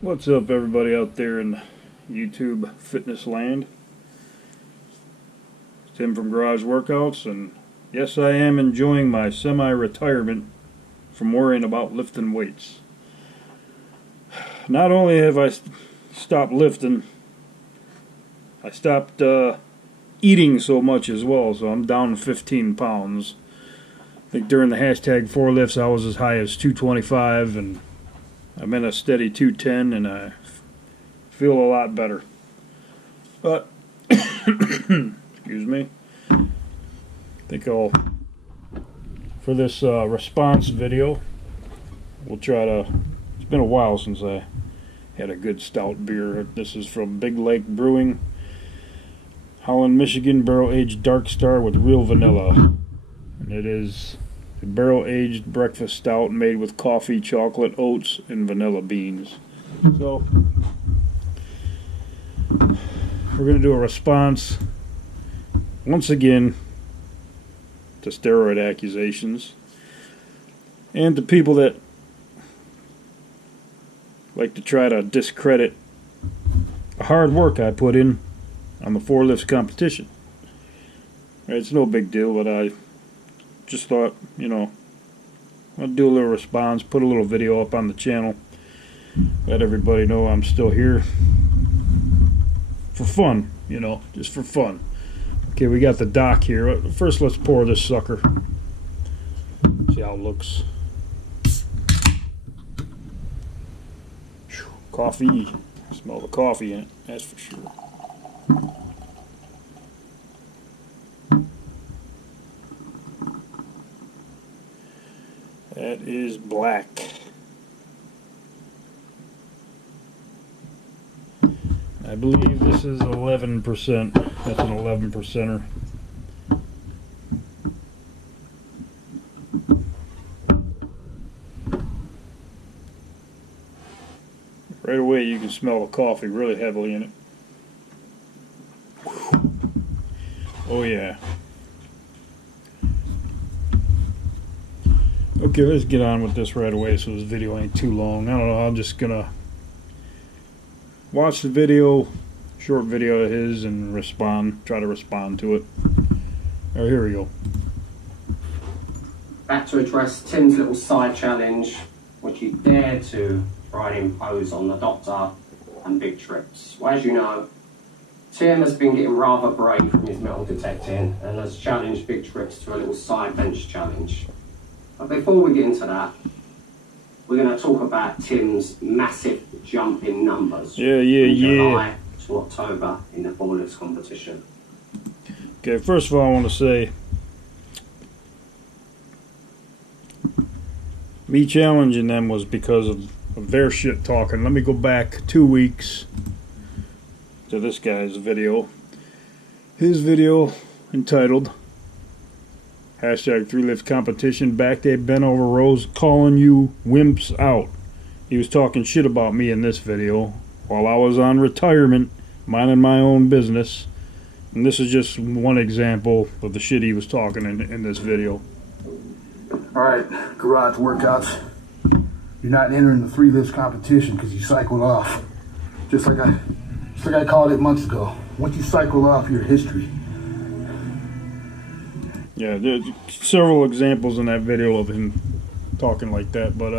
What's up, everybody out there in YouTube fitness land? It's Tim from Garage Workouts, and yes, I am enjoying my semi-retirement from worrying about lifting weights. Not only have I stopped lifting, I stopped eating so much as well, so I'm down 15 pounds. I think during the hashtag 4 lifts I was as high as 225, and I'm in a steady 210, and I feel a lot better. But, excuse me, I think for this response video, we'll try to, it's been a while since I had a good stout beer. This is from Big Lake Brewing, Holland, Michigan, barrel-aged Darkstar with real vanilla. And it is a barrel-aged breakfast stout made with coffee, chocolate, oats, and vanilla beans. So, we're going to do a response, once again, to steroid accusations. And to people that like to try to discredit the hard work I put in on the 4 lifts competition. It's no big deal, but I just thought, I'll do a little response, put a little video up on the channel, let everybody know I'm still here for fun, just for fun. Okay, we got the dock here. First, let's pour this sucker. See how it looks. Coffee. Smell the coffee in it, that's for sure. That is black. I believe this is 11%. That's an 11%er. Right away you can smell the coffee really heavily in it. Oh yeah. Okay, let's get on with this right away so this video ain't too long. I don't know, I'm just gonna watch the video, short video of his, and try to respond to it. Alright, here we go. Back to address Tim's little side challenge, which he dared to try and impose on the Doctor and Big Trips. Well, as you know, Tim has been getting rather brave from his metal detecting and has challenged Big Trips to a little side bench challenge. But before we get into that, we're going to talk about Tim's massive jump in numbers from July to October in the 4 lifts competition. Okay, first of all, I want to say, me challenging them was because of their shit talking. Let me go back 2 weeks to this guy's video. His video entitled hashtag 3 lift competition, back day bent over rows, calling you wimps out. He was talking shit about me in this video while I was on retirement, minding my own business. And this is just one example of the shit he was talking in this video. Alright, Garage Workouts. You're not entering the 3 lifts competition because you cycled off. Just like I called it months ago. Once you cycle off, your history. Yeah, there's several examples in that video of him talking like that, but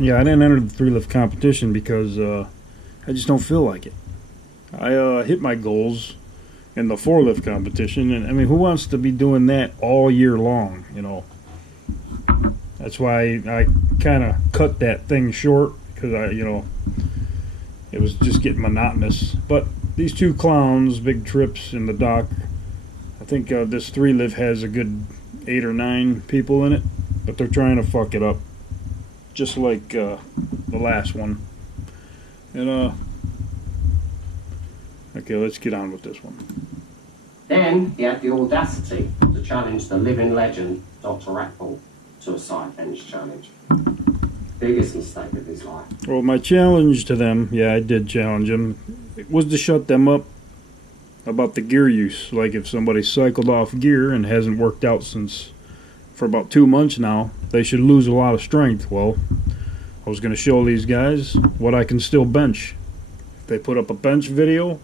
yeah, I didn't enter the 3 lift competition because I just don't feel like it. I hit my goals in the 4 lift competition, and I mean, who wants to be doing that all year long, That's why I kind of cut that thing short, because it was just getting monotonous. But these 2 clowns, Big Trips and the Doc, I think this 3 lift has a good 8 or 9 people in it, but they're trying to fuck it up, just like the last one. And okay, let's get on with this one. Then he had the audacity to challenge the living legend, Dr. Rackpull, to a side bench challenge. Biggest mistake of his life. Well, my challenge to them, yeah, I did challenge them, was to shut them up about the gear use. Like if somebody cycled off gear and hasn't worked out since for about 2 months now, they should lose a lot of strength. Well, I was going to show these guys what I can still bench. If they put up a bench video,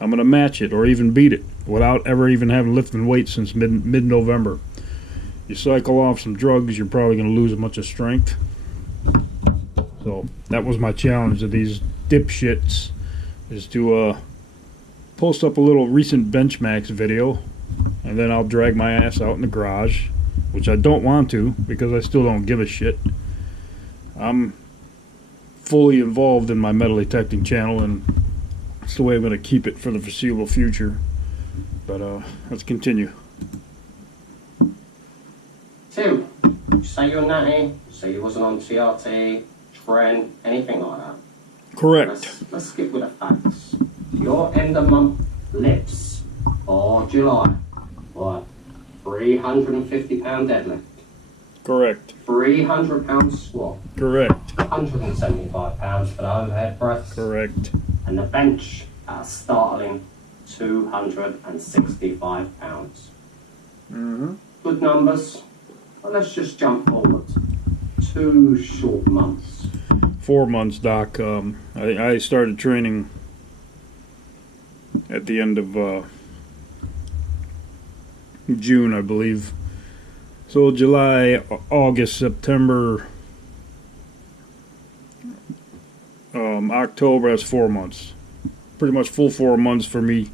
I'm going to match it or even beat it without ever even having lifting weights since mid-November. You cycle off some drugs, you're probably going to lose a bunch of strength. So that was my challenge to these dipshits, is to post up a little recent Benchmax video, and then I'll drag my ass out in the garage, which I don't want to because I still don't give a shit. I'm fully involved in my metal detecting channel, and it's the way I'm going to keep it for the foreseeable future. But let's continue. Tim, you say you're natty, say you wasn't on TRT, trend, anything like that. Correct. Let's skip with the facts. Your end of month lifts for July were 350-pound deadlift. Correct. 300-pound squat. Correct. 175 pounds for the overhead press. Correct. And the bench at a startling 265 pounds. Good numbers, but let's just jump forward. 2 short months. 4 months, Doc. I started training at the end of June, I believe. So July, August, September, October, that's 4 months. Pretty much full 4 months for me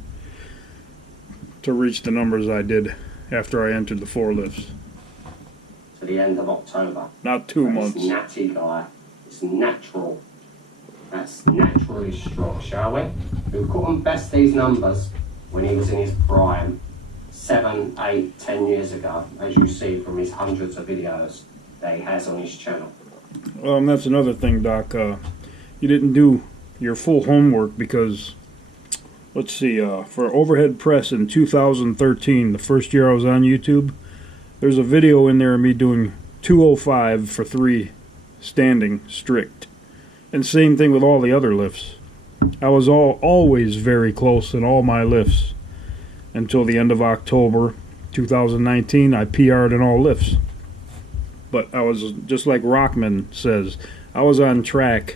to reach the numbers I did after I entered the 4 lifts. To the end of October. Not 2 months. It's natty, guy. It's natural. That's naturally strong, shall we? We couldn't best these numbers when he was in his prime 7, 8, 10 years ago, as you see from his hundreds of videos that he has on his channel. That's another thing, Doc. You didn't do your full homework because, let's see, for overhead press in 2013, the first year I was on YouTube, there's a video in there of me doing 205 for 3 standing strict. And same thing with all the other lifts. I was always very close in all my lifts until the end of October 2019. I PR'd in all lifts. But I was, just like Rockman says, I was on track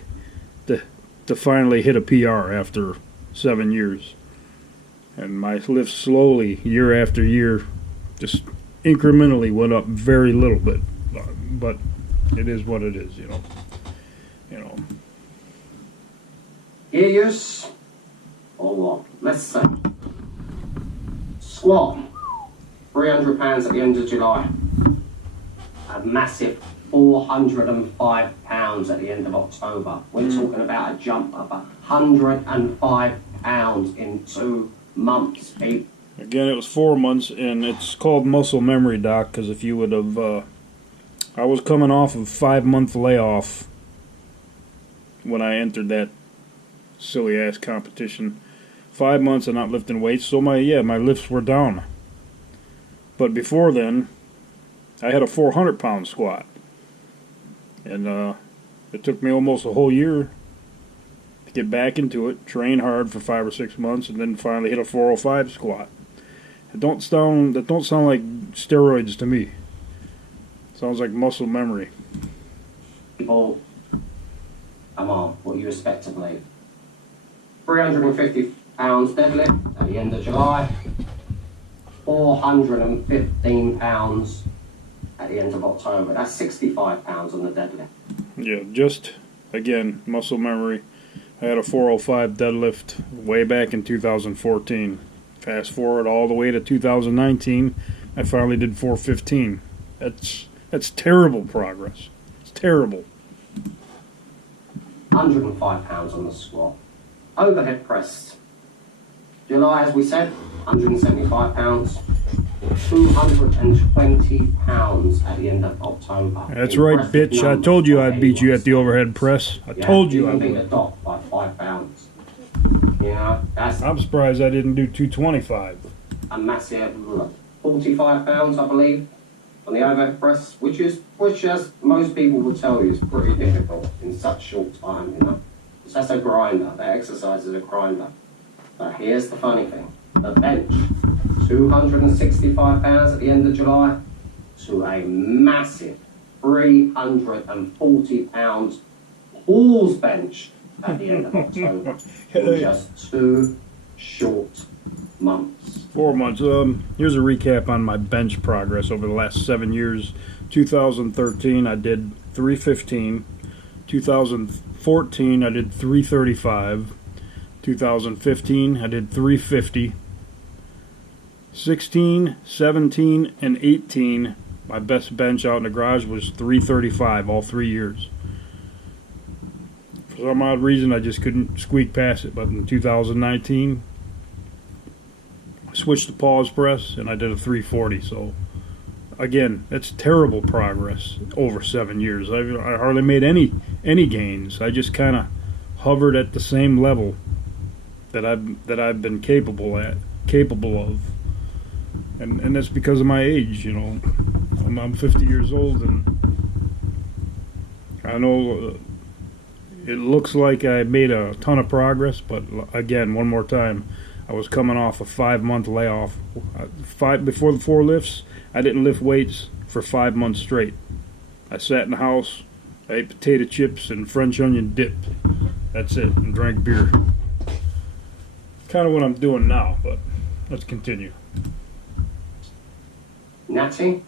to finally hit a PR after 7 years. And my lifts slowly, year after year, just incrementally went up very little bit. But it is what it is, you know. Gear use, or what? Let's say. Squat, 300 pounds at the end of July. A massive 405 pounds at the end of October. We're talking about a jump of 105 pounds in 2 months, Pete. Again, it was 4 months, and it's called muscle memory, Doc, because if you would have... I was coming off of a 5-month layoff when I entered that silly-ass competition. 5 months of not lifting weights, so my lifts were down. But before then, I had a 400-pound squat. And it took me almost a whole year to get back into it, train hard for 5 or 6 months, and then finally hit a 405 squat. That don't sound like steroids to me. It sounds like muscle memory. People, come on, what you expect to believe. 350 pounds deadlift at the end of July. 415 pounds at the end of October. That's 65 pounds on the deadlift. Yeah, just, again, muscle memory. I had a 405 deadlift way back in 2014. Fast forward all the way to 2019, I finally did 415. That's terrible progress. It's terrible. 105 pounds on the squat. Overhead pressed. July, as we said, 175 pounds. 220 pounds at the end of October. That's right, bitch. I told you I'd beat you at the overhead press. I told you I would. Beat the doc by 5 pounds. You know, that's I'm surprised I didn't do 225. a massive 45 pounds, I believe, on the overhead press, which as most people will tell you is pretty difficult in such short time, you know. So that's a grinder. That exercise is a grinder. But here's the funny thing. The bench, 265 pounds at the end of July, to a massive 340 pound pause bench at the end of October in just 2 short months. 4 months. Here's a recap on my bench progress over the last 7 years. 2013, I did 315. 2014, I did 335. 2015, I did 350. 16, 17, and 18, my best bench out in the garage was 335 all 3 years. For some odd reason, I just couldn't squeak past it. But in 2019, I switched to pause press and I did a 340. So again, that's terrible progress over 7 years. I hardly made any gains. I just kind of hovered at the same level that I've been capable of, and that's because of my age. You know, I'm 50 years old, and I know it looks like I made a ton of progress, but again, one more time, I was coming off a 5-month layoff. Before the 4 lifts, I didn't lift weights for 5 months straight. I sat in the house, I ate potato chips and French onion dip. That's it, and drank beer. Kind of what I'm doing now, but let's continue. Natty,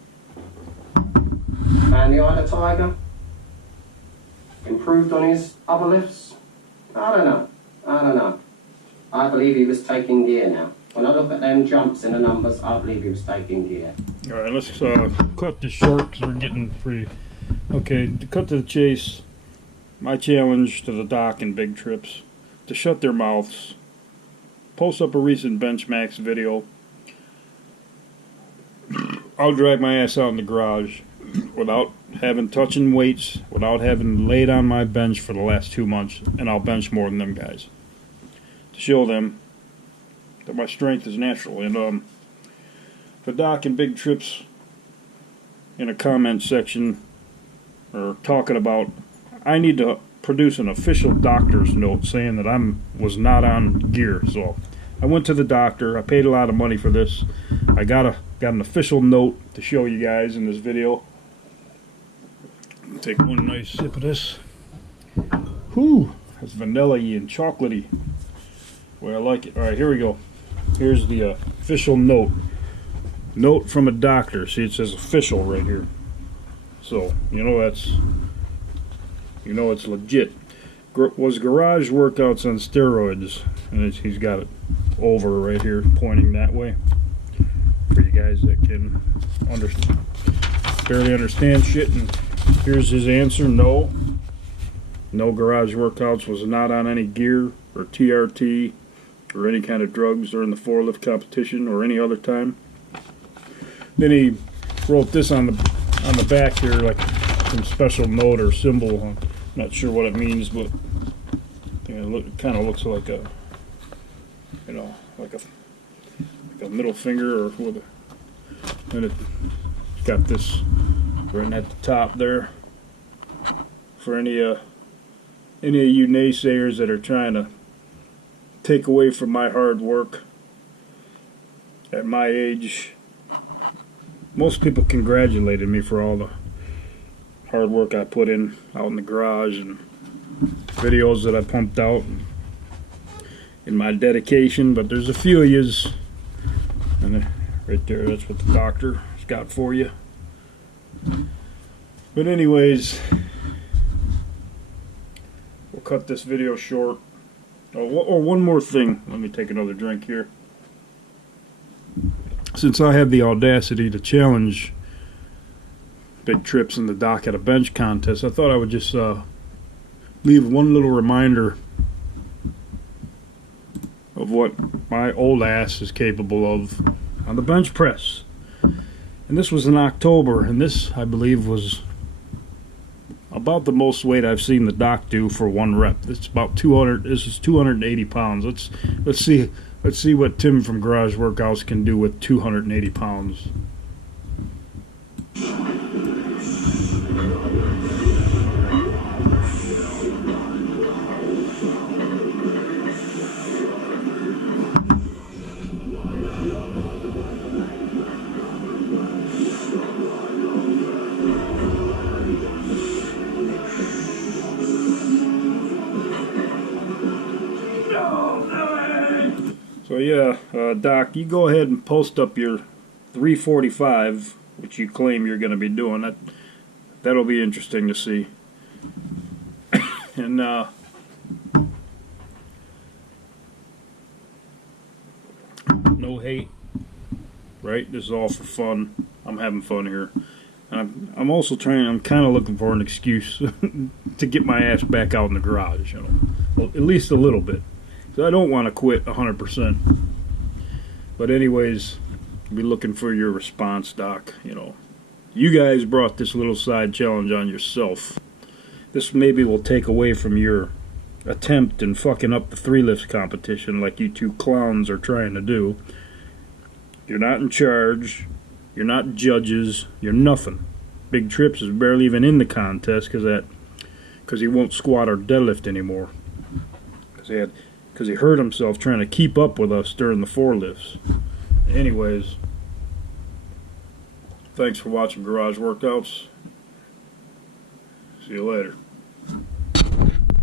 and the Isle of Tiger, improved on his other lifts? I don't know. I believe he was taking gear now. When I look at them jumps in the numbers, I believe he was taking gear. Alright, let's cut this short because we're getting pretty... Okay, to cut to the chase, my challenge to the doc and big trips, to shut their mouths, post up a recent Benchmax video. I'll drag my ass out in the garage without having touching weights, without having laid on my bench for the last 2 months, and I'll bench more than them guys to show them that my strength is natural. And the doc and big trips in a comment section are talking about I need to produce an official doctor's note saying that was not on gear. So I went to the doctor. I paid a lot of money for this. I got an official note to show you guys in this video. Take one nice sip of this. Whew, that's vanilla-y and chocolatey. Well, I like it. All right, here we go. Here's the official note. Note from a doctor. See, it says official right here. So you know it's legit. Was garage workouts on steroids? And he's got it over right here, pointing that way. For you guys that can barely understand shit. And here's his answer: no. No garage workouts, was not on any gear or TRT or any kind of drugs during the 4-lift competition or any other time. Then he wrote this on the back here, like some special note or symbol. I'm not sure what it means, but it kind of looks like a, like a middle finger, or with a, and it's got this right at the top there for any of you naysayers that are trying to take away from my hard work at my age. Most people congratulated me for all the hard work I put in out in the garage and videos that I pumped out in my dedication, but there's a few of yous, and right there, that's what the doctor's got for you. But anyways, we'll cut this video short. Oh, one more thing. Let me take another drink here. Since I have the audacity to challenge big trips in the dock at a bench contest, I thought I would just leave one little reminder of what my old ass is capable of on the bench press. And this was in October, and this, I believe, was about the most weight I've seen the doc do for one rep. It's about 200. This is 280 pounds. Let's see what Tim from Garage Workouts can do with 280 pounds. So yeah, Doc, you go ahead and post up your 345, which you claim you're going to be doing. That'll be interesting to see. And no hate, right? This is all for fun. I'm having fun here. I'm also I'm kind of looking for an excuse to get my ass back out in the garage, you know. Well, at least a little bit. So I don't want to quit 100%. But anyways, be looking for your response, Doc, you know. You guys brought this little side challenge on yourself. This maybe will take away from your attempt in fucking up the 3 lifts competition like you two clowns are trying to do. You're not in charge. You're not judges. You're nothing. Big Trips is barely even in the contest because he won't squat or deadlift anymore. Because he hurt himself trying to keep up with us during the 4 lifts. Anyways, thanks for watching Garage Workouts. See you later.